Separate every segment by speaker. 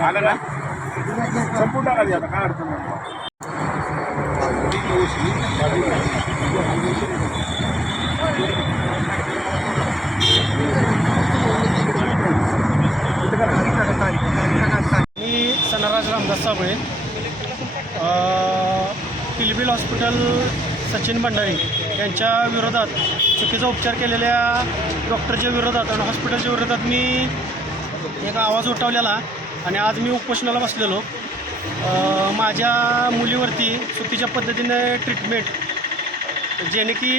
Speaker 1: आलं ना संपूर्ण टाकायची आता काय अडचण नाही
Speaker 2: मी सनराज रामदास साबळे अ, पिलबिल हॉस्पिटल सचिन भंडारी यांच्या विरोधात चुकीचा उपचार केलेल्या डॉक्टरच्या विरोधात आणि हॉस्पिटलच्या विरोधात मी एक आवाज उठवलेला आणि आज मी उपोषणाला बसलेलो. माझ्या मुलीवरती चुकीच्या पद्धतीने ट्रीटमेंट जेणे की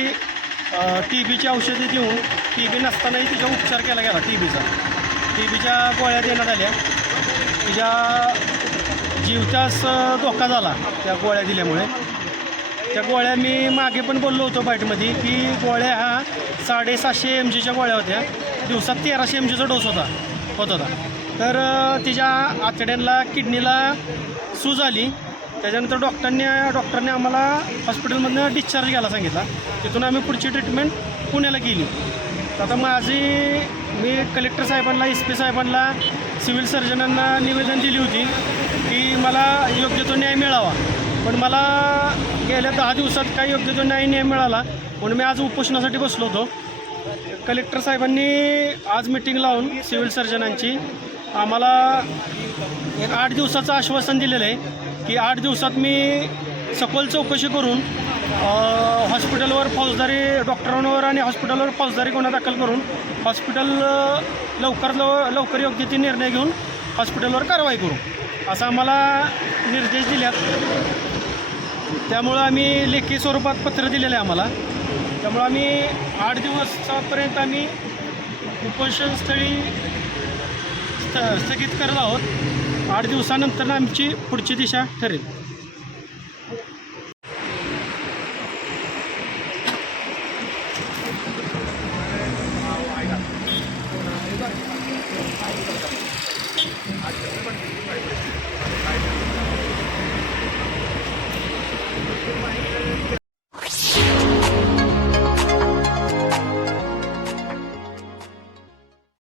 Speaker 2: टी बीची औषधे देऊन टी बी नसतानाही तिचा उपचार केला गेला टी बीचा टी बीच्या गोळ्या देण्यात आल्या. तिच्या जीवच्यास धोका झाला त्या गोळ्या दिल्यामुळे. त्या गोळ्या मी मागे पण बोललो होतो बाईटमध्ये की गोळ्या ह्या साडेसातशे एम जीच्या गोळ्या होत्या. दिवसात तेराशे एम जीचा डोस होता. होत होता. तर तिच्या आतड्यांना किडनीला सूज आली. त्याच्यानंतर डॉक्टरने डॉक्टरने आम्हाला हॉस्पिटलमधनं डिस्चार्ज घ्यायला सांगितला. तिथून आम्ही पुढची ट्रीटमेंट पुण्याला केली. आता माझी मी कलेक्टर साहेबांना एस पी साहेबांना सिव्हिल सर्जनांना निवेदन दिली होती की मला योग्य तो न्याय मिळावा. पण मला गेल्या दहा दिवसात काही योग्य तो न्याय न्याय मिळाला म्हणून मी आज उपोषणासाठी बसलो होतो. कलेक्टर साहेबांनी आज मिटिंग लावून सिव्हिल सर्जनांची आम्हाला एक आठ दिवसाचं आश्वासन दिलेलं आहे की आठ दिवसात मी सखोल चौकशी करून हॉस्पिटलवर फौजदारी डॉक्टरांवर आणि हॉस्पिटलवर फौजदारी गुन्हा दाखल करून हॉस्पिटल लवकर लव लवकर योग्य ते निर्णय घेऊन हॉस्पिटलवर कारवाई करू असं आम्हाला निर्देश दिल्यात. त्यामुळं आम्ही लेखी स्वरूपात पत्र दिलेलं आहे आम्हाला. त्यामुळं आम्ही आठ दिवसापर्यंत आम्ही उपोषणस्थळी स्थ स्थगित करत आहोत. आठ दिवसानंतर आमची पुढची दिशा ठरेल.